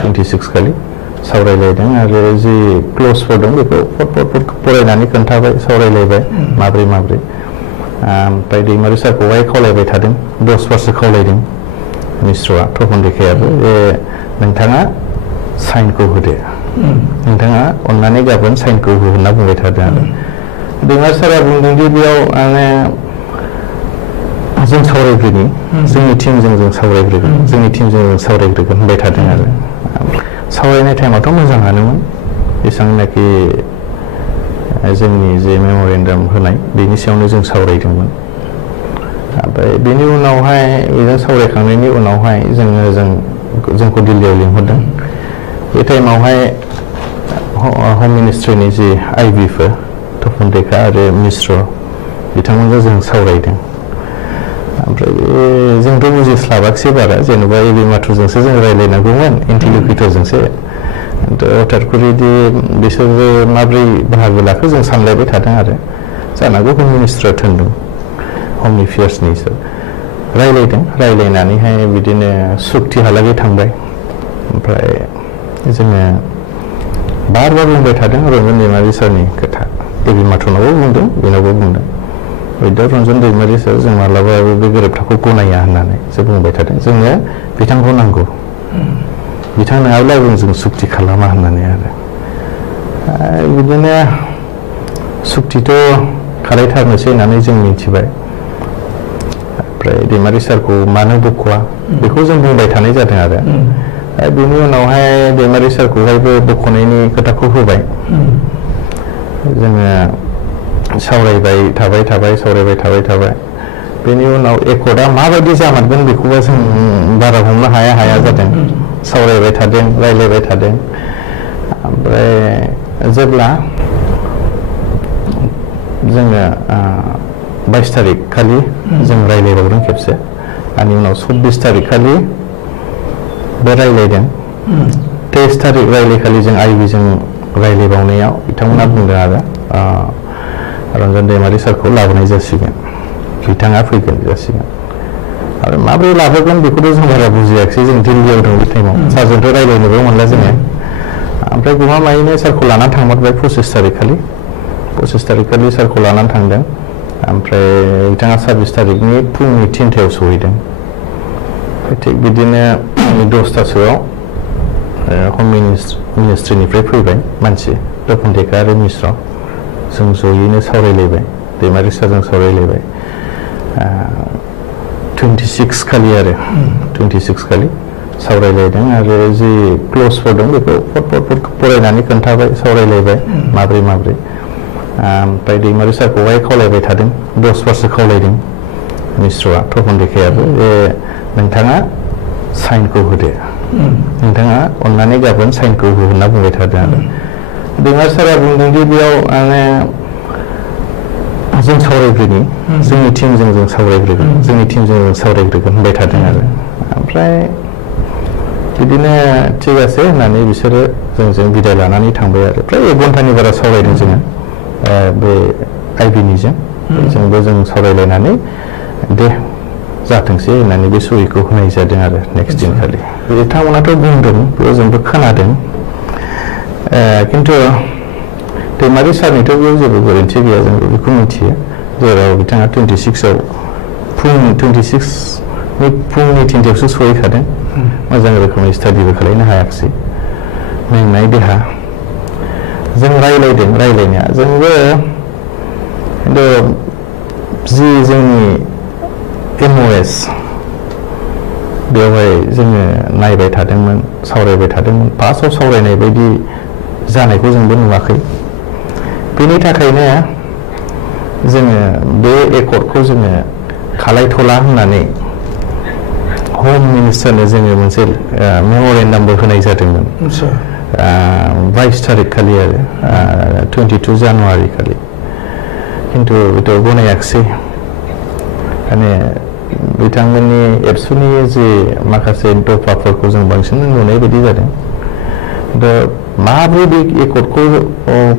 26 खालि सावरायलायदों आरो जि क्ल'जफोर दं बेखौ फट फरायनानै खोन्थाबाय सावरायलायबाय माब्रै ओमफ्राय दैमारि सारखौहाय खावलायबाय थादों 10 बारसो खावलायदों मिस्रआ तपन देखियाबो नोंथाङा साइनखौ होदो नोंथाङा अननानै गाबोन साइनखौ हो होनना बुंबाय थादों आरो दैमारि सारा बुंदों दि बेयाव जों सावरायग्रोनि जोंनि टीमजों जों सावरायग्रोगोन होनबाय थादों आरो सावरायनाय टाइमाथ' मोजाङानोमोन जेसेबांनाखि जोंनि जे मेम'रेन्डाम होनाय बेनि सायावनो जों सावरायदोंमोन ओमफ्राय बेनि उनावहाय बेजों सावरायखांनायनि उनावहाय जोंखौ दिल्लीयाव लिंहरदों बे टाइमावहाय हम मिनिस्ट्रिनि जि आइबिफोर तपन देखा आरो मिश्र बिथांमोनजों जों सावरायदों ओमफ्राय जोंथ' बुजिस्लाबाखिसै बारा जेनेबा एबि माथुरजोंसो जों रायज्लायनांगौमोन इन्टिलिकुटरजोंसो हथातखरि बिसोरो माब्रै बाहागो लाखो जों सानलायबाय थादों आरो जानांगौ हम मिनिस्टारा थिनदों हम एफेयार्सनि रायज्लायनानैहाय बिदिनो सुक्तिहालागै थांबाय ओमफ्राय जोङो बार बुंबाय थादों रन्जन दैमारि सारनि खोथा एबि माथुरनावबो बुंदों बेनावबो बुंदों दा रन्जन दैमारि सार जों माब्लाबाबो बे गोरोबथाखौ गनाया होननानै जों बुंबाय थादों जोंनो बिथांखौ नांगौ बिथां नङाब्ला जों सुक्ति खालामा होननानै आरो बिदिनो सुक्तिथ' खालायथारनोसै होननानै जों मिथिबाय ओमफ्राय दैमारि सारखौ मानो बख'वा बेखौ जों बुंबाय थानाय जादों आरो बेनि उनावहाय दैमारि सारखौहायबो बख'नायनि खोथाखौ होबाय जोङो सावरायबाय थाबाय बेनि उनाव एकर्डआ माबायदि जामारगोन बेखौबो जों बारा हमनो हाया जादों सावरायबाय थादों रायज्लायबाय थादों ओमफ्राय जेब्ला जोङो 22 तारिख खालि जों रायज्लायबावदों खेबसे आनि उनाव 24 तारिख खालि बे रायज्लायदों 23 तारिख रायज्लायखालि जों आइबिजों रायज्लायबावनायाव बिथांमोना बुंदों आरो रन्जन दैमारि सारखौ लाबोनाय जासिगोन बिथाङा फैगोन जासिगोन आरो माब्रै लाबोगोन बेखौथ' जों बारा बुजियाखिसै जों दिल्लीयाव दं बे टाइमाव सारजोंथ' रायज्लायनोबो मोनला जोङो ओमफ्राय गमामायैनो सारखौ लानानै थांमारबाय 25 तारिख खालि सारखौ लानानै थांदों ओमफ्राय बिथाङा 26 तारिखनि फुंनि 3टायाव सहैदों थिग बिदिनो 10टासोआव हम मिनिस्ट्रिनिफ्राय फैबाय मानसि तपन देखा आरो मिश्र जों जयैनो सावरायलायबाय दैमारि सारजों सावरायलायबाय 26 खालि आरो 26 खालि सावरायलायदों आरो जि क्ल'जफोर दं बेखौ फट फरायनानै खोन्थाबाय सावरायलायबाय माब्रै ओमफ्राय दैमारि सारखौहाय खावलायबाय थादों 10 बारसो खावलायदों मिश्रआ तपन देखायाबो नोंथाङा साइनखौ होदो नोंथाङा अननानै गाबोन साइनखौ हो होनना बुंबाय थादों आरो दैमारि सारा बुंदों दि बेयाव जों सावरायग्रोनि जोंनि टीमजों जों सावरायग्रोगोन होनबाय थादों आरो ओमफ्राय बिदिनो थिग आसे होननानै बिसोरो जोंजों बिदाय लानानै थांबाय आरो प्राय 1 घन्टानि बारा सावरायदों जोङो बे आइबिनिजों जोंबो जों सावरायलायनानै दे जाथोंसै होननानै बे सहिखौ होनाय जादों आरो नेक्स्ट दिनखालि बिथांमोनाथ' बुंदों बेयाव जोंबो खोनादों खिन्थु दैमारि सारनिथ' बेयाव जेबो गोरोन्थि गैया जों बेखौ मिथियो जेराव बिथाङा 26आव फुंनि 3टायावसो सहैखादों मोजां रोखोमै स्टाडिबो खालामनो हायाखिसै मेंनाय देहा जों रायलायनाया जोंबो खिन्थु जि जोंनि MOS बेवहाय जोङो नायबाय थादोंमोन सावरायबाय थादोंमोन फार्स्टआव सावरायनाय बायदि जानायखौ जोंबो नुवाखै बेनि थाखायनो जोङो बे एकर्डखौ जोङो खालायथ'ला होननानै हम मिनिस्टारनो जोङो मोनसे मेम'रेन्डामबो होनाय जादोंमोन 22 तारिख खालि आरो 22 जानुवारि खालि खिन्थु बेथ' गनायाखिसै माने बिथांमोननि एबसुनि जे माखासे दफाफोरखौ जों बांसिन नुनाय बायदि जादों दा माब्रै बे एकर्डखौ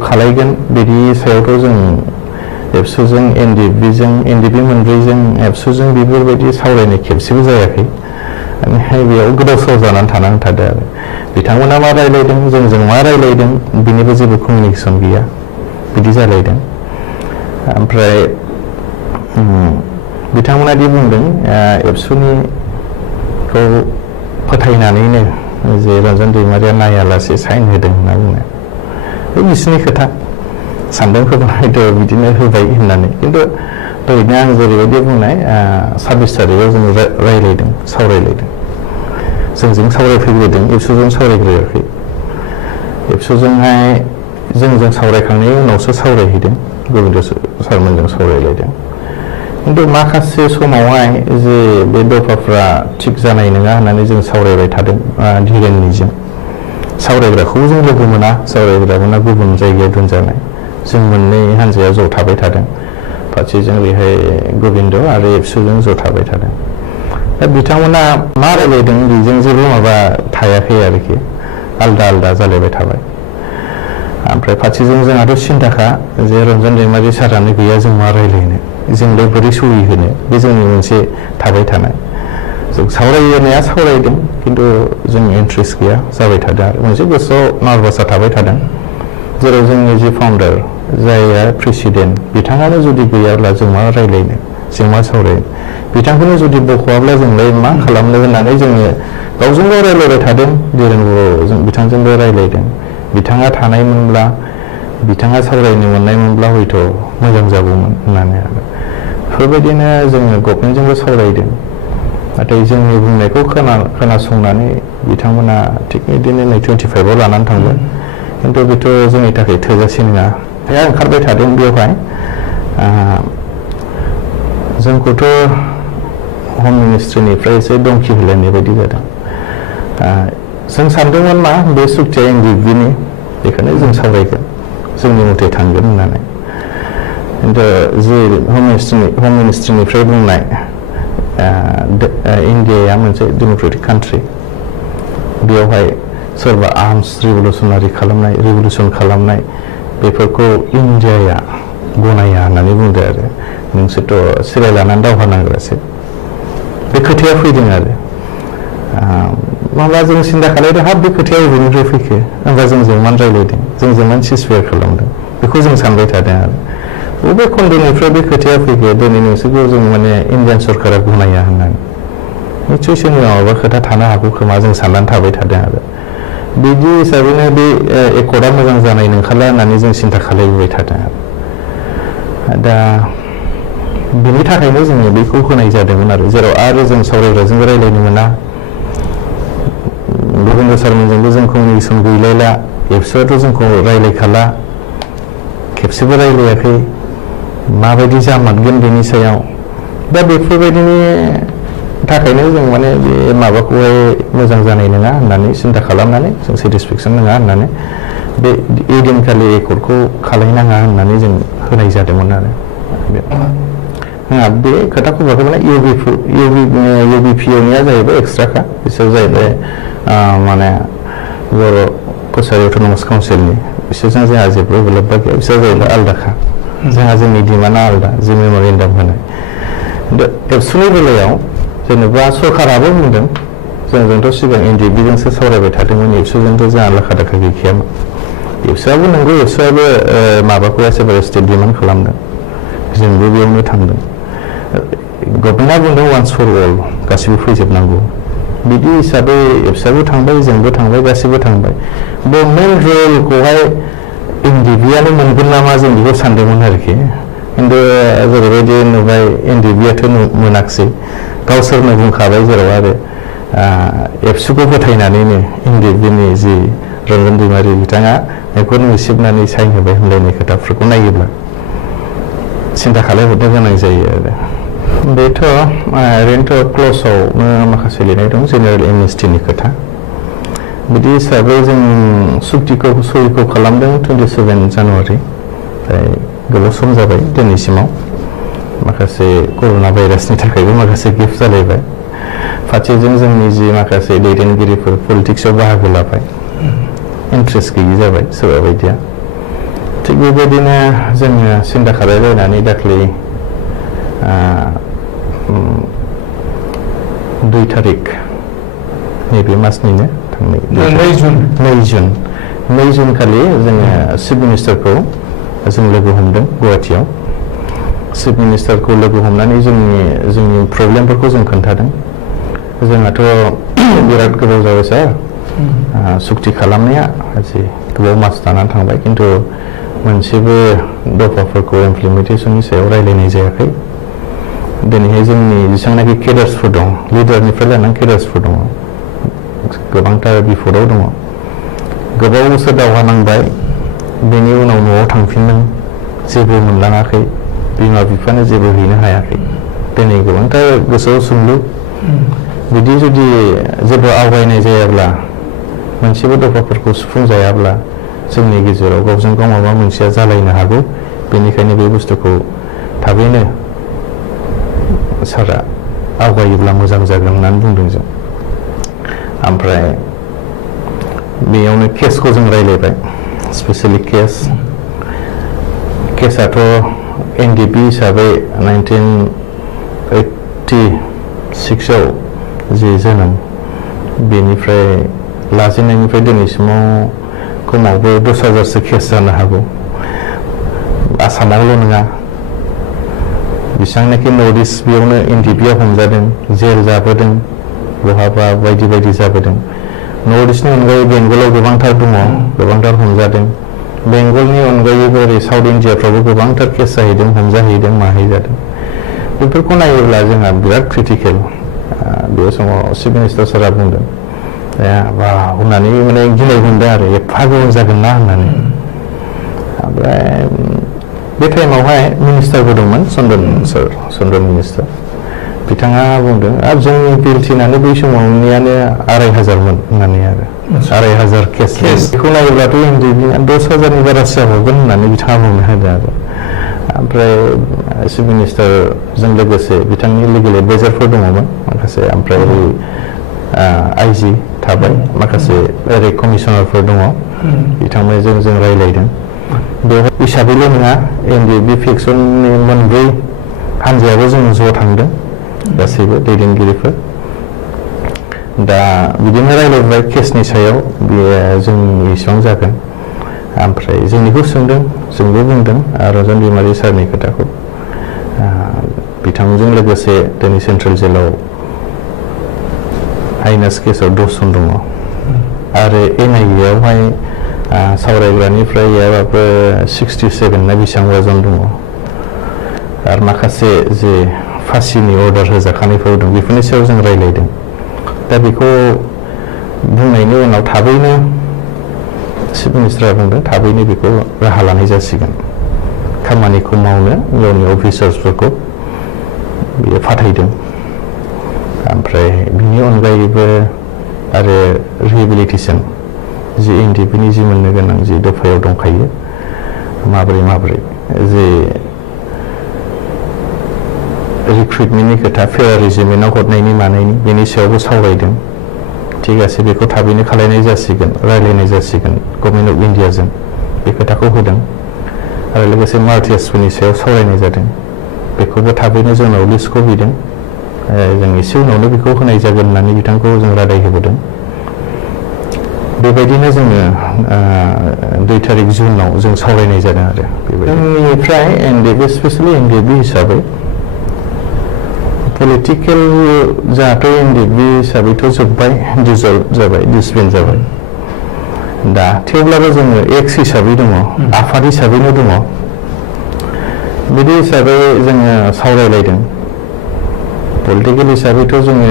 खालायगोन बिदि सायावथ' जों एबसुजों एनडिबि मोनब्रैजों एबसुजों बेफोरबायदि सावरायनाय खेबसेबो जायाखै ओमफ्राय बेयाव गोदाव सोराव जानानै थानानै थादों आरो बिथांमोना मा रायलायदों जोंजों मा रायलायदों बिनिबो जेबो कमिउनिकेसन गैया बिदि जालायदों ओमफ्राय बिथांमोना दि बुंदों एबसुनिखौ फोथायनानैनो जे रन्जन दैमारिया नायालासे साइन होदों होनना बुङो बे बिसोरनि खोथा सानदों हयथ' बिदिनो होबाय होननानै खिन्थु ओरैनो आं जेरैबायदि बुंनाय 26 तारिखआव जों रायलायदों सावरायलायदों जोंजों सावरायफैग्रोदों एबसुजों सावरायग्रोआखै एबसुजोंहाय जोंजों सावरायखांनायनि उनावसो सावरायहैदों गोविन्द सारमोनजों सावरायलायदों खिन्थु माखासे समावहाय जे बे दफाफ्रा थिग जानाय नङा होननानै जों सावरायबाय थादों धीरेननिजों सावरायग्राखौबो जों लोगो मोना सावरायग्रामोना गुबुन जायगायाव दोनजानाय जों मोननै हान्जाया ज' थाबाय थादों फारसेजों ओरैहाय गोविन्द आरो एबसुजों ज' थाबाय थादों दा बिथांमोना मा रायलायदों बेजों जेबो माबा थायाखै आरोखि आलदा आलदा जालायबाय थाबाय ओमफ्राय फारसेजों जोंहाथ' सिन्थाखा जे रन्जन दैमारि सारानो गैया जों मा रायलायनो जोंलाय बोरै सहि होनो बे जोंनि मोनसे थाबाय थानाय जों सावरायनाया सावरायदों खिन्थु जों इन्ट्रेस्ट गैया जाबाय थादों आरो मोनसे गोसोआव नार्भासा थाबाय थादों जेराव जोंनि जि फाउन्डार जायआ प्रेसिडेन्ट बिथाङानो जुदि गैयाब्ला जों मा रायलायनो जों मा सावरायनो बिथांखौनो जुदि बख'वाब्ला जोंलाय मा खालामनो होननानै जोङो गावजों गाव रायलायबाय थादों धीरेन बर' जों बिथांजोंबो रायलायदों बिथाङा थानायमोनब्ला बिथाङा सावरायनो मोननायमोनब्ला हयथ' मोजां जागौमोन होननानै आरो बेफोरबायदिनो जोङो गभर्नमेन्टजोंबो सावरायदों नाथाय जोंनि बुंनायखौ खोनासंनानै बिथांमोना थिग बिदिनो नै 25आव लानानै थांबाय खिन्थु बेथ' जोंनि थाखाय थोजासे नङा दा ओंखारबाय थादों बेवहाय जोंखौथ' हम मिनिस्ट्रिनिफ्राय एसे दंखि होलायनाय बायदि जादों जों सानदोंमोन मा बे सुक्तिया एनडिएफबिनि बेखौनो जों सावरायगोन जोंनि मथे थांगोन होननानै खिन्थु जि हम मिनिस्ट्रिनिफ्राय बुंनाय इन्डियाया मोनसे डेम'क्रेटिक कान्ट्रि बेयावहाय सोरबा आर्मस रिभलुसन खालामनाय बेफोरखौ इन्डियाया गनाया होननानै बुंदो आरो नोंसोरथ' सिराय लानानै दावहा नांग्रासो बे खोथाया फैदों आरो माब्ला जों सिन्था खालामदों हाब बे खोथाया बबेनिफ्राय फैखो होनबा जोंजों मान रायलायदों जोंजों मान सिसफेयार खालामदों बेखौ जों सानबाय थादों आरो बबे खन्द'निफ्राय बे खोथाया फैखो दिनै नोंसोरखौ जों माने इन्डियान सरकारा गनाया होननानै निस्सय सोरनिबा माबा खोथा थानो हागौ खोमा जों साननानै थाबाय थादों आरो बिदि हिसाबैनो बे एकर्डआ मोजां जानाय नंखाला होननानै जों सिन्था खालामबाय थादों आरो दा बेनि थाखायनो जोङो बेखौ होनाय जादोंमोन आरो जेराव आरो जों सावरायग्राजोंबो रायलायनो मोना गोविन्द सारमोनजोंबो जों कमिउनिकेसन गैलायला एबसुआथ' जोंखौ रायलायखाला खेबसेबो रायलायाखै माबायदि जामारगोन बेनि सायाव दा बेफोरबायदिनि थाखायनो जों माने बे माबाखौहाय मोजां जानाय नङा होननानै सिन्था खालामनानै जों सेटिसफेक्सन नङा होननानै बे ओइदिनखालि एकर्डखौ खालायनाङा होननानै जों होनाय जादोंमोन आरो बे खोथाखौ माने इउबिपिअनिया जाहैबाय एक्सट्राखा बिसोर जाहैबाय माने बर' कसारि अट'नमास काउन्सिलनि बिसोरजों जोंहा जेबो लोब्बा गैया बिसोर जाहैबाय आलदाखा जोंहा जोंनि डिमान्डआ आलदा जि मेम'रेन्डाम होनाय खिन्थु एबसुनि बेलायाव जेनेबा सरकाराबो बुंदों जोंजोंथ' सिगां एनडिएफबिजोंसो सावरायबाय थादोंमोन एबसुजोंथ' जोंहा लाखा दाखा गैखायामोन एबसुआबो नंगौ एबसुआबो माबाखौ एसेबारे स्टेट डिमान्ड खालामदों जोंबो बेयावनो थांदों गभर्नमेन्टआ बुंदों वान्स फर अल गासिबो फैजोबनांगौ बिदि हिसाबै एबसुआबो थांबाय जोंबो थांबाय गासिबो थांबाय बे मेन रलखौहाय एनडिएफबिआनो मोनगोन नामा जों बेखौ सानदोंमोन आरोखि खिन्थु जेरैबायदि नुबाय एनडिएफबिआथ' मोनाखिसै गावसोरनो बुंखाबाय जेराव आरो एबसुखौ फोथायनानैनो एनडिएफबिनि जि रन्जन दैमारि बिथाङा मेगन मुसेबनानै साइन होबाय होनलायनाय खोथाफोरखौ नायोब्ला सिन्था खालामहरनो गोनां जायो आरो बेथ' ओरैनोथ' क्ल'जआवनो माखासे लिरनाय दं जेनेरेल एमनेस्टिनि खोथा बिदि हिसाबै जों सुक्तिखौ सहिखौ खालामदों 27 जानुवारि ओमफ्राय गोबाव सम जाबाय दिनैसिमाव माखासे कर'ना भाइरासनि थाखायबो माखासे गिफ्ट जालायबाय फारसेजों जोंनि जि माखासे दैदेनगिरिफोर पलिटिक्सआव बाहागो लाबाय इन्ट्रेस्ट गैयि जाबाय सोरबा बायदिया थिग बेबायदिनो जोङो सिन्था खालामलायनानै दाख्लै 2 तारिख नैबे मासनिनो थांनाय 2 जुन खालि जोङो चिफ मिनिस्टारखौ जों लोगो हमदों गुवाहाटीयाव। चिफ मिनिस्टारखौ लोगो हमनानै जोंनि प्रब्लेमफोरखौ जों खोन्थादों। जोंहाथ' बिराद गोबाव जाबाय सार सुक्ति खालामनाया जि गोबाव मास जानानै थांबाय, खिन्थु मोनसेबो दफाफोरखौ इमप्लिमेन्टेसननि सायाव रायलायनाय जायाखै। दिनैहाय जोंनि जेसेबांनाखि केडार्सफोर दं, लिडारनिफ्राय लानानै केडार्सफोर दङ, गोबांथार बिफदआव दङ। गोबाव बोसोर दावहा नांबाय, बेनि उनाव न'आव थांफिनदों, जेबो मोनलाङाखै, बिमा बिफानो जेबो हैनो हायाखै। दिनै गोबांथार गोसोआव सोंलु, बिदि जुदि जेबो आवगायनाय जायाब्ला, मोनसेबो दफाफोरखौ सुफुंजायाब्ला जोंनि गेजेराव गावजों गाव माबा मोनसेया जालायनो हागौ। बेनिखायनो बे बुस्थुखौ थाबैनो सारा आवगायोब्ला मोजां जागोन होननानै बुंदों जों। ओमफ्राय बेयावनो केसखौ जों रायलायबाय, स्पेसियेलि केसआथ' NDP हिसाबै 1986आव जि जोनोम, बेनिफ्राय लाजेननायनिफ्राय दिनैसिमाव खमावबो 10,000सो केस जानो हागौ। आसामावल' नङा, बेसेबांनाखि नर्थ इस्ट बेयावनो NDPआ हमजादों, जेल जाबोदों, बहाबा बायदि बायदि जाबोदों। नर्थ इस्टनि अनगायै बेंगलाव गोबांथार दङ, गोबांथार हमजादों। बेंगलनि अनगायैबो ओरै साउथ इन्डियाफ्रावबो गोबांथार केस जाहैदों, हमजाहैदों, माहैजादों। बेफोरखौ नायोब्ला जोंहा बिराद क्रिटिकेल। बे समाव चिफ मिनिस्टार सारा बुंदों बा होननानै माने गिनाय मोनदों आरो एफा गोबाव जागोन ना होननानै। ओमफ्राय बे टाइमावहाय मिनिस्टारबो दंमोन, चन्द्रन मिनिस्टार। बिथाङा बुंदों जोंनि बिलटिनानो बै समावनियानो 2,500मोन होननानै आरो 2,500 केस। बेखौ नायोब्लाथ' NDPआ 10,000नि बारासो जाबावगोन होननानै बिथाङा बुंनो होदों आरो। ओमफ्राय चिफ मिनिस्टारजों लोगोसे बिथांनि लिगेल एडभाइजारफोर दङमोन माखासे, ओमफ्राय IG थाबाय, माखासे ओरै कमिसनारफोर दङ, बिथांमोनजों जों रायलायदों। बेवहाय हिसाबैल' नङा, NDP फेक्सननि मोनब्रै हानजायाबो जों ज' थांदों, गासैबो दैदेनगिरिफोर। दा बिदिनो रायलायबाय केसनि सायाव, बेयो जोंनि बेसेबां जागोन। ओमफ्राय जोंनिखौ सोंदों, जोंबो बुंदों रन्जन दैमारि सारनि खोथाखौ। बिथांजों लोगोसे दिनै सेन्ट्रेल जेलाव हाइनास केसआव 10 जन दङ, आरो NIA आवहाय सावरायग्रानिफ्राय गैयाबाबो 67 ना बेसेबांबा जन दङ। आरो माखासे जे फासिनि अर्डार होजाखानायफोर दं, बेफोरनि सायाव जों रायलायदों। दा बेखौ बुंनायनि उनाव थाबैनो चिफ मिनिस्टारा बुंदों थाबैनो बेखौ राहा लानाय जासिगोन। खामानिखौ मावनो गावनि अफिसार्सफोरखौ बियो फाथायदों। ओमफ्राय बिनि अनगायैबो आरो रिहेबिलिटेसन जि NDPनि जि मोननो गोनां जि दफायाव दंखायो, माबोरै जे रिक्रुइटमेन्टनि खोथा, फेयार रेजिमेन्टआव हरनायनि मानायनि, बेनि सायावबो सावरायदों। थिगासे बेखौ थाबैनो खालायनाय जासिगोन, रायलायनाय जासिगोन गभर्नमेन्ट अफ इन्डियाजों, बे खोथाखौ होदों। आरो लोगोसे मार्टियार्सफोरनि सायाव सावरायनाय जादों, बेखौबो थाबैनो जोंनाव लिस्टखौ बिदों। जों एसे उनावनो बेखौ होनाय जागोन होननानै बिथांखौ जों रादाय होबोदों। बेबायदिनो जोङो 2 तारिख जुनाव जों सावरायनाय जादों आरो जोंनिफ्राय NDP, स्पेसियेलि NDP हिसाबै पलिटिकेल जाहाथ' NDP हिसाबैथ' जोब्बाय, डिजल्भ जाबाय, डिसबेन्ड जाबाय। दा थेवब्लाबो जोङो एक्स हिसाबै दङ, आफाद हिसाबैनो दङ। बिदि हिसाबै जोङो सावरायलायदों। पलिटिकेल हिसाबैथ' जोङो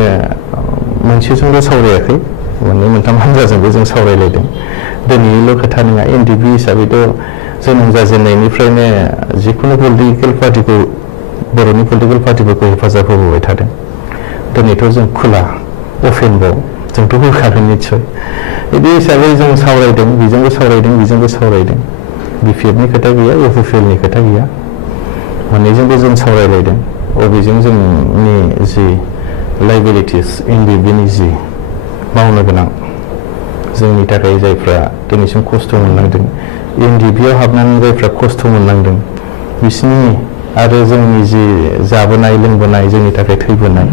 मोनसेजोंल' सावरायाखै, मोननै मोनथाम हान्जाजोंबो जों सावरायलायदों। दिनैनिल' खोथा नङा, NDP हिसाबैथ' जोनोम जाजेननायनिफ्रायनो जिखुनु पलिटिकेल पार्टिखौ, बर'नि पलिटिकेल पार्टिफोरखौ हेफाजाब होबोबाय थादों। दिनैथ' जों खुला अपेनबाव जोंथ' होखागोन निस्सय। बिदि हिसाबै जों सावरायदों, बेजोंबो सावरायदों, बेजोंबो सावरायदों। BPFनि खोथा गैया, UPPLनि खोथा गैया, मोननैजोंबो जों सावरायलायदों। अबेजों जोंनि जि लाइबिलिटिस, NDPनि जि मावनो गोनां, जोंनि थाखाय जायफ्रा दिनैसिम खस्थ' मोननांदों, एनडिपिआव हाबनानै जायफ्रा खस्थ' मोननांदों बिसिनि आरो जोंनि जि जाबोनाय लोंबोनाय जोंनि थाखाय थैबोनाय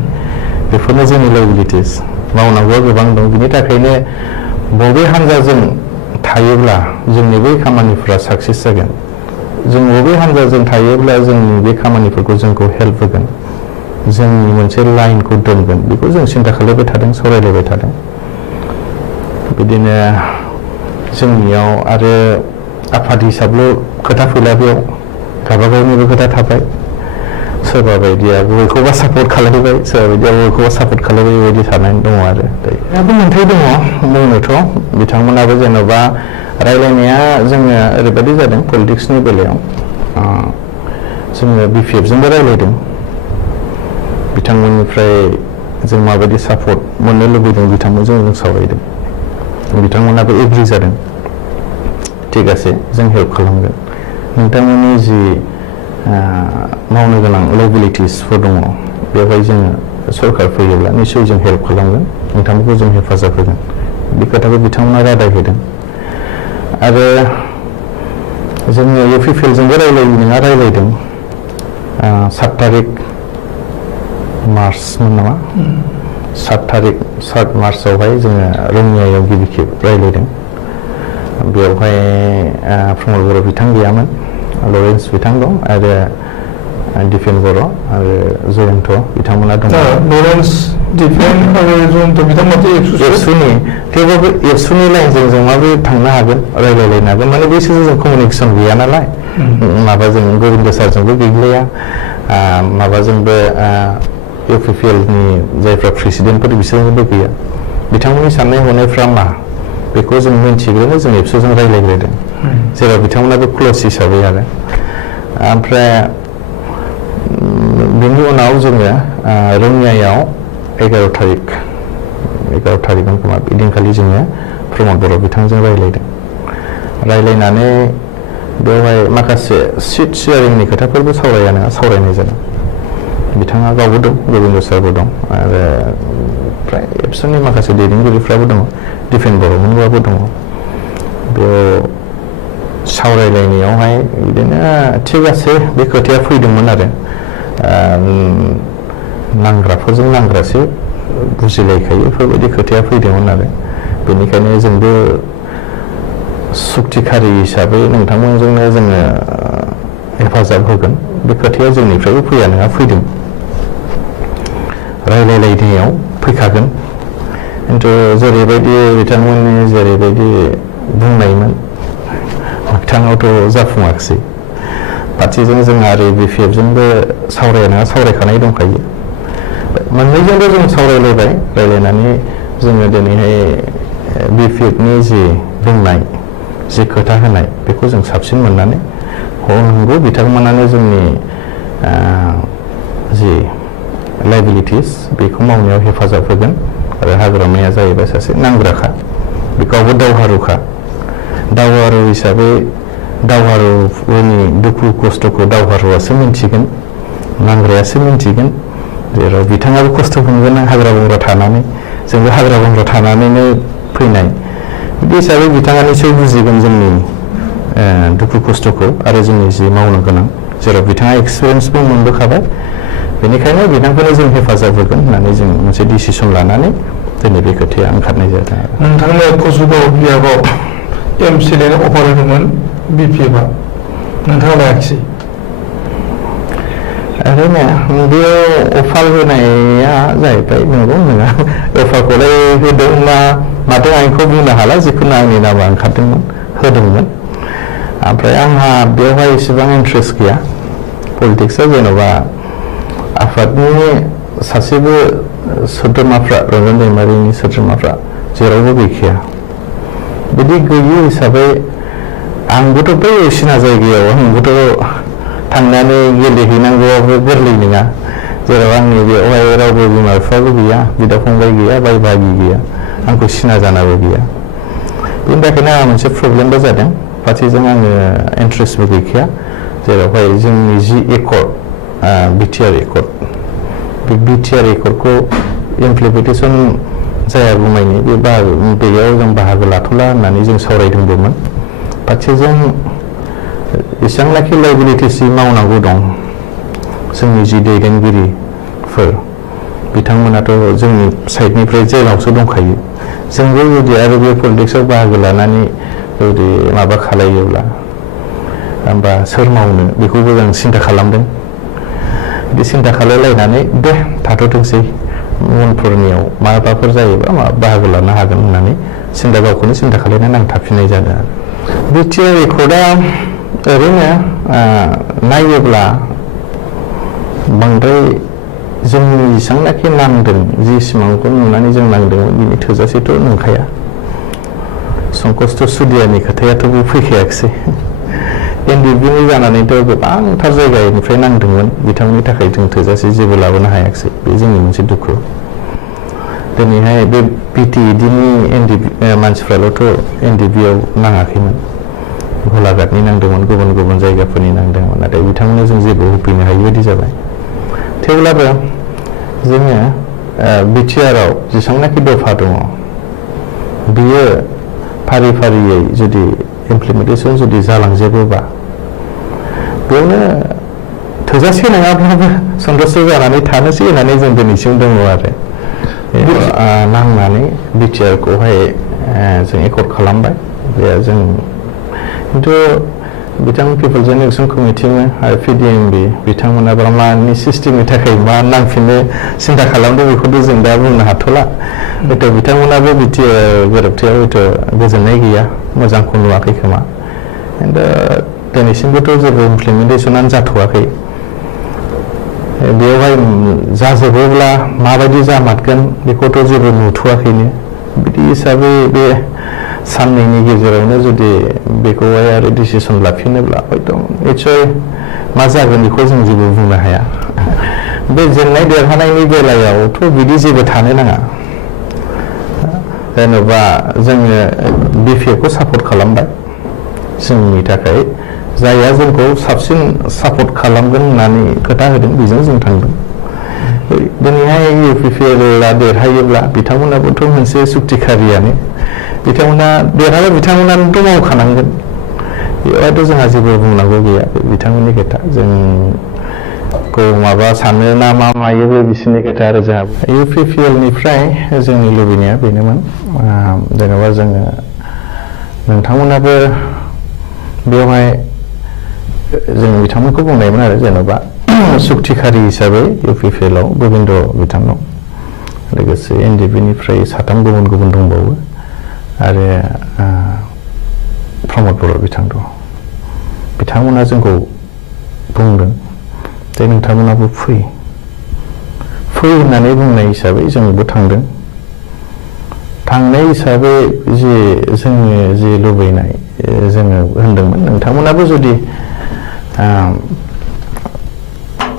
बेफोरनो जोंनि लायबिलिटिस मावनांगौआ गोबां दं बिनि थाखायनो बबे हान्जाजों थायोब्ला जोंनि बै खामानिफोरा साक्सेस जागोन जों बबे हान्जाजों थायोब्ला जोंनि बे खामानिफोरखौ जोंखौ हेल्प होगोन जोंनि मोनसे लाइनखौ दोनगोन बेखौ जों सिन्था खालामबाय थादों सावरायलायबाय थादों बिदिनो जोंनियाव आरो आफाद हिसाबल' खोथा फैला बेयाव गावबा गावनिबो खोथा थाबाय सोरबा बायदिया बबेखौबा सापर्ट खालामबाय सोरबा बायदिया बबेखौबा सापर्ट खालामबाय बेबायदि थानानै दङ आरो दाबो मोन्थाय दङ बुंनोथ' बिथांमोनाबो जेन'बा रायलायनाया जोङो ओरैबायदि जादों पलिटिक्सनि बेलायाव जोङो बिपिएफजोंबो रायलायदों बिथांमोननिफ्राय जों माबायदि सापर्ट मोननो लुबैदों बिथांमोनजों जों सावरायदों बिथांमोनाबो एग्रि जादों ठीक आसे जों हेल्प खालामगोन नोंथांमोननि जि मावनो गोनां लायबिलिटिसफोर दङ बेवहाय जोङो सरकार फैयोब्ला निश्चय जों हेल्प खालामगोन नोंथांमोनखौ जों हेफाजाब होगोन बे खोथाखौ बिथांमोना रादाय होदों आरो जोङो इउपिपिएलजोंबो रायलायो नङा रायलायदों 7 तारिख मार्चमोन नामा 7 मार्चआवहाय जोङो रङियायाव गिबि खेब रायलायदों बेवहाय प्रमद बर' बिथां गैयामोन लरेन्स बिथां दं आरो दिपेन बर' आरो जयन्त बिथांमोना दं लरेन्स दिपेन आरो जयन्त बिथांमोना एबसुनि थेवबाबो एबसुनि लाइनजों जों माबोरै थांनो हागोन रायलायलायनो हागोन माने बैसोरजों जों कमिउनिकेसन गैया नालाय माबाजों गोविन्द सारजोंबो गैलाया माबाजोंबो इउपिपिएलनि जायफ्रा प्रेसिडेन्टफोर बिसोरजोंबो गैया बिथांमोननि साननाय हनायफ्रा मा बेखौ जों मिन्थिग्रोनो जों एबसुजों रायलायग्रोदों जेराव बिथांमोनाबो क्ल'ज हिसाबै आरो ओमफ्राय बेनि उनाव जोङो रङियायाव 11 थारिखमोन खोमा बेदिनखालि जोङो प्रमद बर' बिथांजों रायलायदों रायलायनानै बेवहाय माखासे सिट शेयारिंनि खोथाफोरबो सावरायनाय जादों बिथाङा गावबो दं गोविन्द सारबो दं आरो फ्राय एबसुनि माखासे दैदेनगिरिफ्राबो दङ दिपेन बर'मोनबाबो दङ बेयाव सावरायलायनायावहाय बिदिनो थिग आसे बे खोथाया फैदोंमोन आरो नांग्राफोरजों नांग्रासो बुजिलायखायो बेफोरबायदि खोथाया फैदोंमोन आरो बेनिखायनो जोंबो सुक्तिखारि हिसाबै नोंथांमोनजोंनो जोङो हेफाजाब होगोन बे खोथाया जोंनिफ्रायबो फैया नङा फैदों रायलायलायनायाव फैखागोन खिन्थु जेरैबायदि बिथांमोननि जेरैबायदि बुंनायमोन मोगथाङावथ' जाफुङाखिसै फारसेजों जों आरो बिपिएफजोंबो सावरायखानाय दंखायो मोननैजोंबो जों सावरायलायबाय रायलायनानै जोङो दिनैहाय बिपिएफनि जि बुंनाय जि खोथा होनाय बेखौ जों साबसिन मोननानै नंगौ बिथांमोनानो जोंनि जि लायबिलिटिस बेखौ मावनायाव हेफाजाब होगोन आरो हाग्रामाया जाहैबाय सासे नांग्राखा बेखौबो दावहारु हिसाबै दावहारुनि दुखु खस्थ'खौ दावहारुआसो मिन्थिगोन नांग्रायासो मिन्थिगोन जेराव बिथाङाबो खस्थ' मोनगोन हाग्रा बंग्रा थानानै जोंबो हाग्रा बंग्रा थानानैनो फैनाय बिदि हिसाबै बिथाङा निसय बुजिगोन जोंनि दुखु खस्थ'खौ आरो जोंनि जि मावनो गोनां जेराव बिथाङा एक्सपिरियेन्सबो मोनबोखाबाय बेनिखायनो बिथांखौनो जों हेफाजाब होगोन होननानै जों मोनसे डिसिसन लानानै दिनै बे खोथाया ओंखारनाय जादों नोंथांनो कसुगाव बियाबाव एमसिएलए अफार होदोंमोन बिपिएफआ नोंथाङा लायाखिसै ओरैनो बेयाव अफार होनाया जाहैबाय नंगौ नङा अफारखौलाय होदों माथो आंखौ बुंनो हाला जिखुनु आंनि नामा ओंखारदोंमोन होदोंमोन ओमफ्राय आंहा बेवहाय एसेबां इन्ट्रेस्ट गैया पलिटिक्सआ जेन'बा आफादनि सासेबो सोद्रोमाफ्रा रन्जन दैमारिनि सोद्रोमाफ्रा जेरावबो गैखाया बिदि गैयि हिसाबै आंबोथ' बै असिना जायगायाव आंबोथ' थांनानै गेलेहैनांगौआबो गोरलै नङा जेराव आंनि बेवहाय रावबो बिमा बिफाबो गैया बिदा फंबाय गैया बाय बाहागि गैया आंखौ सिना जानाबो गैया बेनि थाखायनो आंहा मोनसे प्रब्लेमबो जादों फारसेजों आङो इन्ट्रेस्टबो गैखाया जेरावहाय जोंनि जि एकर्ड बिटिआर एकर्ड बे बिटिआर एकर्डखौ इमप्लिमेन्टेसन जायागौमानि बेयाव जों बाहागो लाथ'ला होननानै जों सावरायदोंबोमोन फारसेजों एसेबांनाखि लाइबिलिटिस मावनांगौ दं जोंनि जि दैदेनगिरिफोर बिथांमोनाथ' जोंनि साइडनिफ्राय जेलावसो दंखायो जोंबो जुदि आरो बे पलिटिक्सआव बाहागो लानानै जुदि माबा खालायोब्ला होमबा सोर मावनो बेखौबो जों सिन्था खालामदों बे सिन्था खालामलायनानै दे थाथ'थोंसै उनफोरनियाव माबाफोर जायोबा बाहागो लानो हागोन होननानै गावखौनो सिन्था खालामनानै आं थाफिननाय जादों आरो बिटिआर रेकर्डआ ओरैनो नायोब्ला बांद्राय जोंनि जेसेबांनाखि नांदों जि सिमांखौ नुनानै जों नांदोंमोन बिनि थोजासेथ' नंखाया संकष्ट सुदियानि खोथायाथ' फैखायाखिसै एनडिबिनि जानानैथ' गोबांथार जायगानिफ्राय नांदोंमोन बिथांमोननि थाखाय जों थोजासे जेबो लाबोनो हायाखिसै बे जोंनि मोनसे दुखु दिनैहाय बे बिटिएडिनि एनडिबि मानसिफ्राल'थ' एनडिबिआव नाङाखैमोन गलाघाटनि नांदोंमोन गुबुन गुबुन जायगाफोरनि नांदोंमोन नाथाय बिथांमोननो जों जेबो होफैनो हायि बायदि जाबाय थेवब्लाबो जोङो बिटिआरआव जेसेबांनाखि दफा दङ बियो फारि फारियै जुदि इमप्लिमेन्टेसन जुदि जालांजोबोबा बेयावनो थोजासे नङाब्लाबो सन्तुष्ट जानानै थानोसै होननानै जों दिनैसिम दङ आरो नांनानै बिटिआरखौहाय जों एकर्ड खालामबाय बे जों खिन्थु बिथां पिपल्स एक्सन कमिटिमोन आरो पिडिएमबि बिथांमोना मानि सिस्टेमनि थाखाय मा नांफिननो सिन्था खालामदों बेखौथ' जों दा बुंनो हाथ'ला हयथ' बिथांमोनाबो बिटिआर गोरोबथायाव हयथ' गोजोननाय गैया मोजांखौ नुवाखै खोमा खिन्थु दिनैसिमबोथ' जेबो इमप्लिमेन्टेसनानो जाथ'वाखै बेवहाय जाजोबोब्ला माबायदि जामारगोन बेखौथ' जेबो नुथ'वाखैनो बिदि हिसाबै बे साननैनि गेजेरावनो जुदि बेखौहाय आरो डिसिसन लाफिनोब्ला हयथ' निस्सय मा जागोन बेखौ जों जेबो बुंनो हाया बे जेननाय देरहानायनि बेलायावथ' बिदि जेबो थानो नाङा जेनेबा जोङो बिपिएफखौ सापर्ट खालामबाय जोंनि थाखाय जायहा जोंखौ साबसिन सापर्ट खालामगोन होननानै खोथा होदों बेजों जों थांदों दिनैहाय इउपिपिएलआ देरहायोब्ला बिथांमोनाबोथ' मोनसे सुक्तिखारियानो बिथांमोना देरहाबा बिथांमोनानोथ' मावखानांगोन बेवहायथ' जोंहा जेबो बुंनांगौ गैया बिथांमोननि खोथा जोंखौ माबा सानो ना मा मायो बे बिसोरनि खोथा आरो जोंहा इउपिपिएलनिफ्राय जोंनि लुबैनाया बेनोमोन जेनेबा जोङो नोंथांमोनाबो बेवहाय जों बिथांमोनखौ बुंनायमोन आरो जेनेबा सुक्तिखारि हिसाबै इउपिपिएलआव गोबिन्द बिथां दं लोगोसे एनडिबिनिफ्राय साथाम गुबुन गुबुन दंबावो आरो प्रमद बर' बिथां दं बिथांमोना जोंखौ बुंदों जे नोंथांमोनाबो फै होननानै बुंनाय हिसाबै जोंबो थांदों थांनाय हिसाबै जि जोंनि जि लुबैनाय जोङो होनदोंमोन नोंथांमोनाबो जुदि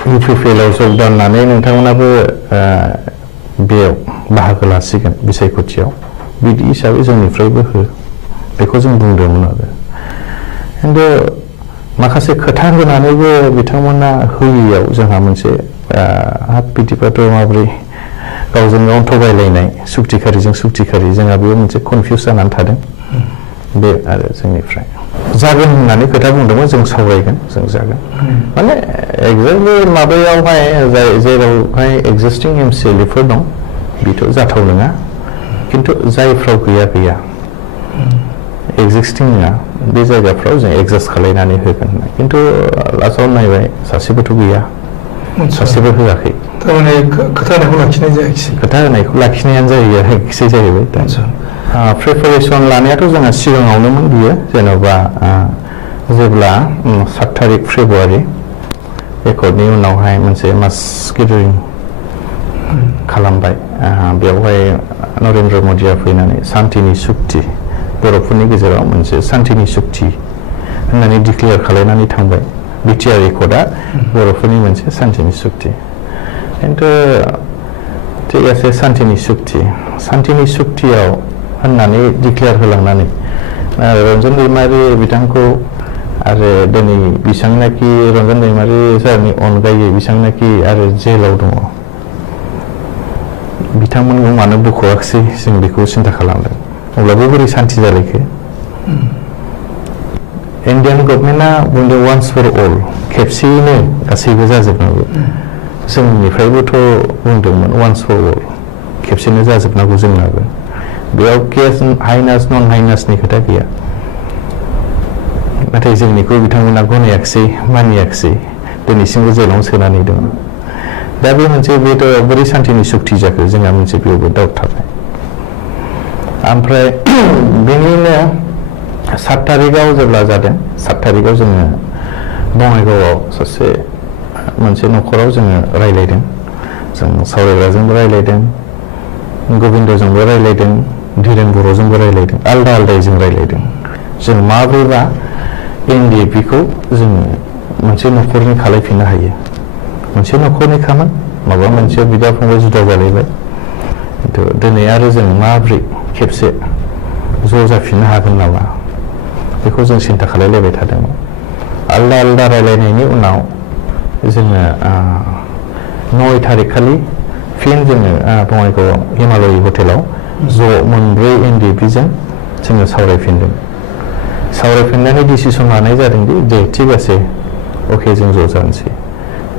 इउपिपिएलआव जगदाननानै नोंथांमोनाबो बेयाव बाहागो लासिगोन बिसायख'थियाव बिदि हिसाबै जोंनिफ्रायबो हो बेखौ जों बुंदोंमोन आरो खिन्थु माखासे खोथा होनानैबो बिथांमोना होयियाव जोंहा मोनसे हाब बिदिबाथ' माब्रै गावजों गाव थगायलायनाय सुक्तिखारिजों सुक्तिखारि जोंहा बेयाव मोनसे कनफिउस जानानै थादों बे आरो जोंनिफ्राय जागोन होननानै खोथा बुंदोंमोन जों सावरायगोन जों जागोन माने एक्जेक्टलि माबायावहाय जेरावहाय एक्जिस्टिं एमसिएलएफोर दं बेथ' जाथाव नङा खिन्थु जायफ्राव गैया एक्जिस्टिं नङा बे जायगाफ्राव जों एडजास्ट खालायनानै होगोन खिन्थु लास्टआव नायबाय सासेबोथ' गैया सासेबो होआखै थारमाने खोथा होनायखौ लाखिनाय जायाखिसै खोथा होनायखौ लाखिनायानो जाहैयाखिसै जाहैबाय दा प्रिपारेसन लानायाथ' जोंहा सिगाङावनोमोन बियो जेन'बा जेब्ला 7 तारिख फेब्रुवारि एकर्डनि उनावहाय मोनसे मास गेदारिं खालामबाय बेवहाय नरेन्द्र मदिया फैनानै शान्तिनि सुक्ति बर'फोरनि गेजेराव मोनसे शान्तिनि सुक्ति होननानै डिक्लेयार खालामनानै थांबाय बिटिआर एकर्डआ बर'फोरनि मोनसे शान्तिनि सुक्ति खिन्थु ठीक আছে शान्तिनि सुक्तियाव होननानै डिक्लेयार होलांनानै रन्जन दैमारि बिथांखौ आरो दिनै बेसेबांनाखि रन्जन दैमारि सारनि अनगायै बेसेबांनाखि आरो जेलाव दङ बिथांमोनखौ मानो बख'वाखिसै जों बेखौ सिन्था खालामदों अब्लाबो बोरै शान्ति जालायखो इन्डियान गभर्नमेन्टआ बुंदों वान्स फर अल खेबसेयैनो गासैबो जाजोबनांगौ जोंनिफ्रायबोथ' बुंदोंमोन वान्स फर अल खेबसेनो जाजोबनांगौ जोंनाबो बेयाव केस हाइनास नन हाइनासनि खोथा गैया नाथाय जोंनिखौ बिथांमोना गनायाखिसै मानियाखिसै दिनैसिमबो जेलाव सोनानै दङ दा बे मोनसे बेथ' बोरै सान्थिनि सुक्ति जाखो जोंहा मोनसे बेयावबो दाउट थाबाय ओमफ्राय बेनिनो 7 तारिखआव जेब्ला जादों 7 तारिखआव जोङो बङाइगावआव सासे मोनसे न'खराव जोङो रायलायदों जों सावरायग्राजोंबो रायलायदों गोबिन्दजोंबो रायलायदों धीरेन बर'जोंबो रायलायदों आलदा आलदायै जों रायलायदों जों माब्रैबा एनडिएफबिखौ जोङो मोनसे न'खरनि खालायफिननो हायो मोनसे न'खरनि खामोन माबा मोनसे बिदा फंबाय जुदा जालायबाय खिन्थु दिनै आरो जों माब्रै खेबसे ज' जाफिननो हागोन नामा बेखौ जों सिन्था खालायलायबाय थादोंमोन आलदा आलदा रायलायनायनि उनाव जोङो 9 तारिख खालि फिन जोङो बङाइगावआव हिमालय हटेलाव ज' मोनब्रै एनडिएफबिजों जोङो सावरायफिनदों सावरायफिननानै डिसिसन लानाय जादों दे थिग आसे अके जों ज' जानोसै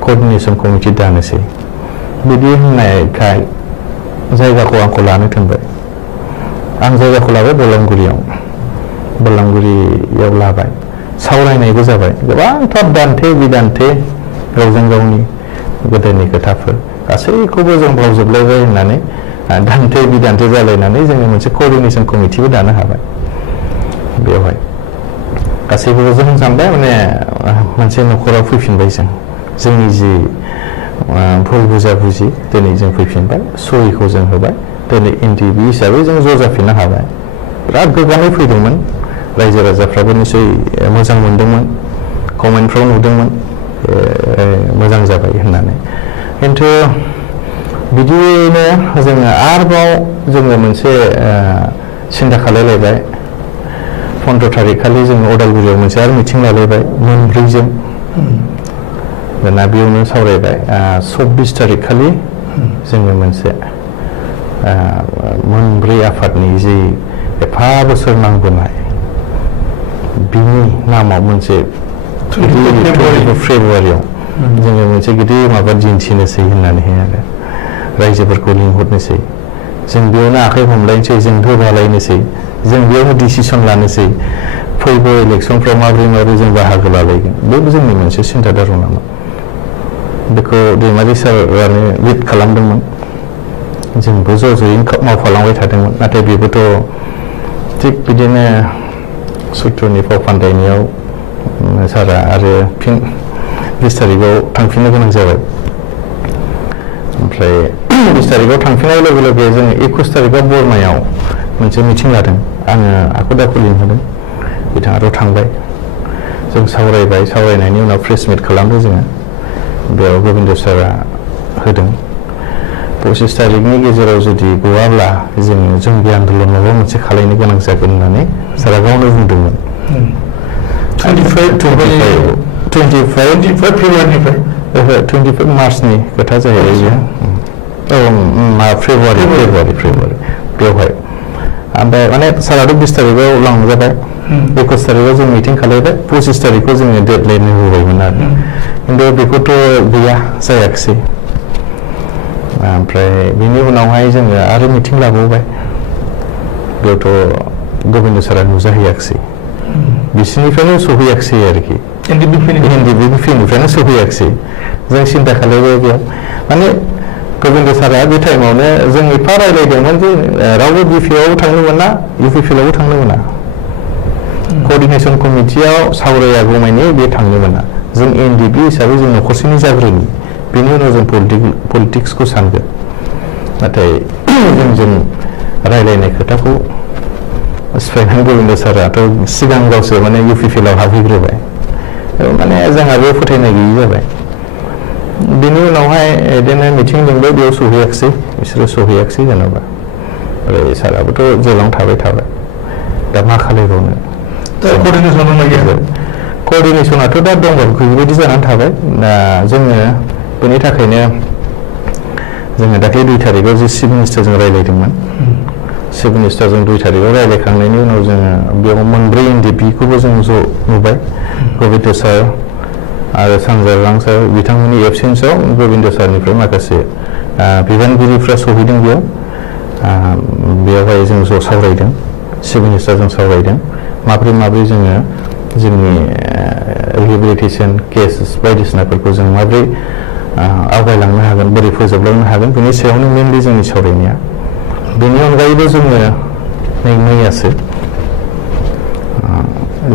क'र्डिनेसन कमिटि दानोसै बिदि होननायखाय जायगाखौ आंखौ लानो थिनबाय आं जायगाखौ लाबाय बलांगुरियाव लाबाय सावरायनायबो जाबाय गोबांथार दान्थे बिदान्थे गावजों गावनि गोदोनि खोथाफोर गासैखौबो जों बावजोबलायबाय होननानै दान्थे बिदान्थे जालायनानै जोङो मोनसे क'र्डिनेसन कमिटिबो दानो हाबाय बेवहाय गासैखौबो जों सानबाय माने मोनसे न'खराव फैफिनबाय जोंनि जि भुल बुजाबुजि दिनै जों फैफिनबाय सहिखौ जों होबाय दिनै एनडिएफबि हिसाबै जों ज' जाफिननो हाबाय बिराद गोग्गानाय फैदोंमोन रायजो राजाफ्राबो निसय मोजां मोनदोंमोन कमेन्टफ्राव नुदोंमोन मोजां जाबाय होननानै खिन्थु बिदिनो जोङो आरोबाव जोङो मोनसे सिन्था खालायलायबाय 15 तारिख खालि जोङो अदालगुरियाव मोनसे आरो मिटिं लालायबाय मोनब्रैजों दाना बेयावनो सावरायबाय 24 तारिख खालि जोङो मोनसे मोनब्रै आफादनि जि एफा बोसोर नांबोनाय बिनि नामाव मोनसे 24 फेब्रुवारियाव जोङो मोनसे गिदिर माबा दिन्थिनोसै होननानैहाय आरो रायजोफोरखौ लिंहरनोसै जों बेयावनो आखाइ हमलायनोसै जों गोबालायनोसै जों बेयावनो डिसिसन लानोसै फैगौ इलेक्सनफ्राव माबोरै जों बाहागो लालायगोन बेबो जोंनि मोनसे सिन्था धारनामोन बेखौ दैमारि सारानो लिड खालामदोंमोन जोंबो ज' ज'यै मावफालांबाय थादोंमोन नाथाय बेबोथ' थिग बिदिनो सुत्रनि फाव फान्दायनायाव सारा आरो फिन 20 तारिखआव थांफिननो गोनां जाबाय ओमफ्राय 20 तारिखआव थांफिननाय लोगो लोगो जोङो 21 तारिखआव बरमायाव मोनसे मिटिं लादों आङो आखु दाखु लिंहरदों बिथाङाथ' थांबाय जों सावरायबाय सावरायनायनि उनाव प्रेस मिट खालामदों जोङो बेयाव गोबिन्द सारा होदों 25 तारिखनि गेजेराव जुदि गवाब्ला जोङो जोंनि आन्दलन माबा मोनसे खालायनो गोनां जागोन होननानै सारा गावनो बुंदोंमोन 25 फेब्रुवारिनिफ्राय 25 मार्चनि खोथा जाहैबाय फेब्रुवारि बेवहाय ओमफ्राय माने साराथ' 20 तारिखआव लांजाबाय 21 तारिखआव जों मिटिं खालायबाय 25 तारिखआव जोङो डेडलाइन होबायमोन आरो खिन्थु बेखौथ' गैया जायाखिसै ओमफ्राय बिनि उनावहाय जोङो आरो मिटिं लाबावबाय बेयावथ' गोबिन्द सारा नुजाहैयाखिसै बिसिनिफ्रायनो सहैयाखिसै आरोखि एनडिएफबिनिफ्रायनो सहैयाखिसै जों सिन्था खालायबाय बेयाव माने गोबिन्द सारा बे टाइमावनो जों एफा रायलायदोंमोन जे रावबो बिपिआवबो थांनो मोना इउपिपिएलआवबो थांनो मोना क'र्डिनेसन कमिटियाव सावरायागौमानि बे थांनो मोना जों एनडिएफबि हिसाबै जों न'खरसेनि जाग्रोनि बेनि उनाव जों पलिटिक्सखौ सानगोन नाथाय जों रायलायनाय खोथाखौ सिफायनानै गोबिन्द साराथ' सिगां गावसो माने इउपिपिएलआव हाबहैग्रोबाय माने जोंहा बेयाव फोथायनाय गैयि जाबाय बिनि उनावहाय बिदिनो मिटिं लिंबाय बेयाव सहैयाखिसै बिसोरो सहैयाखिसै जेनेबा ओमफ्राय साराबोथ' जेलावनो थाबाय दा मा खालायबावनो क'र्डिनेसनाथ' दा दंबाबो गैयिबायदि जानानै थाबाय दा जोङो बेनि थाखायनो जोङो दाख्लै 2 तारिखआव जे चिफ मिनिस्टारजों रायलायदोंमोन चिफ मिनिस्टारजों 2 थारिखआव रायज्लायखांनायनि उनाव जोङो बेयाव मोनब्रै NDP-खौबो जों ज' नुबाय। गोविंद सार आरो सानजारां सार बिथांमोननि एबसेन्सआव गोविंद सारनिफ्राय माखासे बिबानगिरिफ्रा सहैदों बेयावहाय जों ज' सावरायदों, चिफ मिनिस्टारजों सावरायदों माब्रै जोङो जोंनि रिहेबिलिटेसन केसेस बायदिसिनाफोरखौ जों माब्रै आवगायलांनो हागोन, बोरै फोजोबलांनो हागोन, बेनि सायावनो मेनलि जोंनि सावरायनाया। बेनि अनगायैबो जोङो मैयासो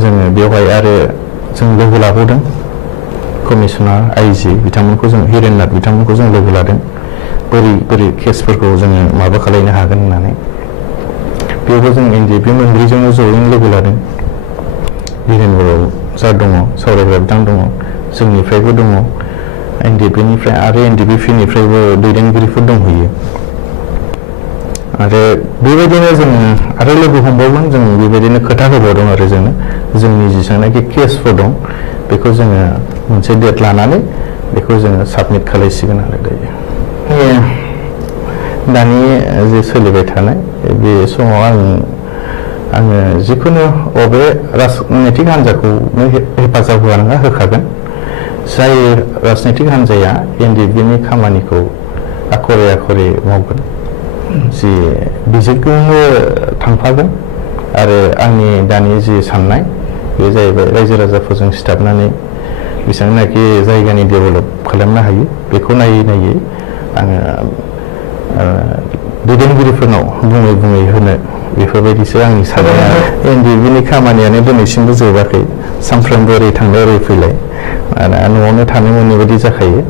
जोङो बेवहाय आरो जों लोगो लाबावदों कमिसनार IG बिथांमोनखौ जों हिरेननाथ बिथांमोनखौ जों लोगो लादों बोरै केसफोरखौ जोङो माबा खालायनो हागोन होननानै। बेयावबो जों NDP मोनब्रैजोंनो जयैनो लोगो लादों। बिरेन बर' सार दङ, सावरायग्रा बिथां दङ, जोंनिफ्रायबो दङ, NDP-निफ्राय आरो NDP-निफ्रायबो दैदेनगिरिफोर दंहैयो। आरो बेबायदिनो जोङो आरो लोगो हमबावदों, जों बेबायदिनो खोथा होबावदों आरो जोंनि जेसेबांनाखि केसफोर दं बेखौ जोङो मोनसे डेट लानानै बेखौ जोङो साबमिट खालायसिगोन आरो दायो। दानि जे सोलिबाय थानाय बे समाव आङो जिखुनु बबे राजनैतिक हान्जाखौनो हेफाजाब होआ नङा होखागोन। जाय राजनैतिक हान्जाया NDP-नि खामानिखौ आखरे मावगोन जि बिजोंनो थांफागोन। आरो आंनि दानि जि साननाय बे जाहैबाय रायजो राजाफोरजों सिथाबनानै बेसेबांनाखि जायगानि डेभेलप खालामनो हायो बेखौ नायै आङो दैदेनगिरिफोरनाव बुङै होनो बेफोरबायदिसो आंनि साननाया। NDP-नि खामानियानो दिनैसिमबो जोबाखै, सानफ्रोमबो ओरै थांलाय ओरै फैलाय न'आवनो थानो मोनै बायदि जाखायो,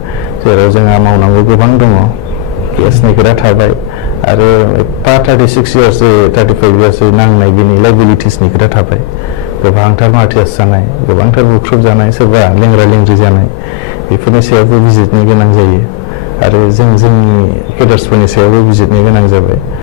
जेराव जोंहा मावनांगौ गोबां दङ। केसनि खोथा थाबाय आरो 36 इयार्स 35 इयार्स नांनाय बेनि लाइबिलिटिसनि खोथा थाबाय, गोबांथार मार्टियार्स जानाय, गोबांथार बुख्रुब जानाय, सोरबा लेंग्रा लेंग्रि जानाय, बेफोरनि सायावबो बिजिरनो गोनां जायो आरो जोंनि केडार्सफोरनि सायावबो बिजिरनो गोनां जाबाय।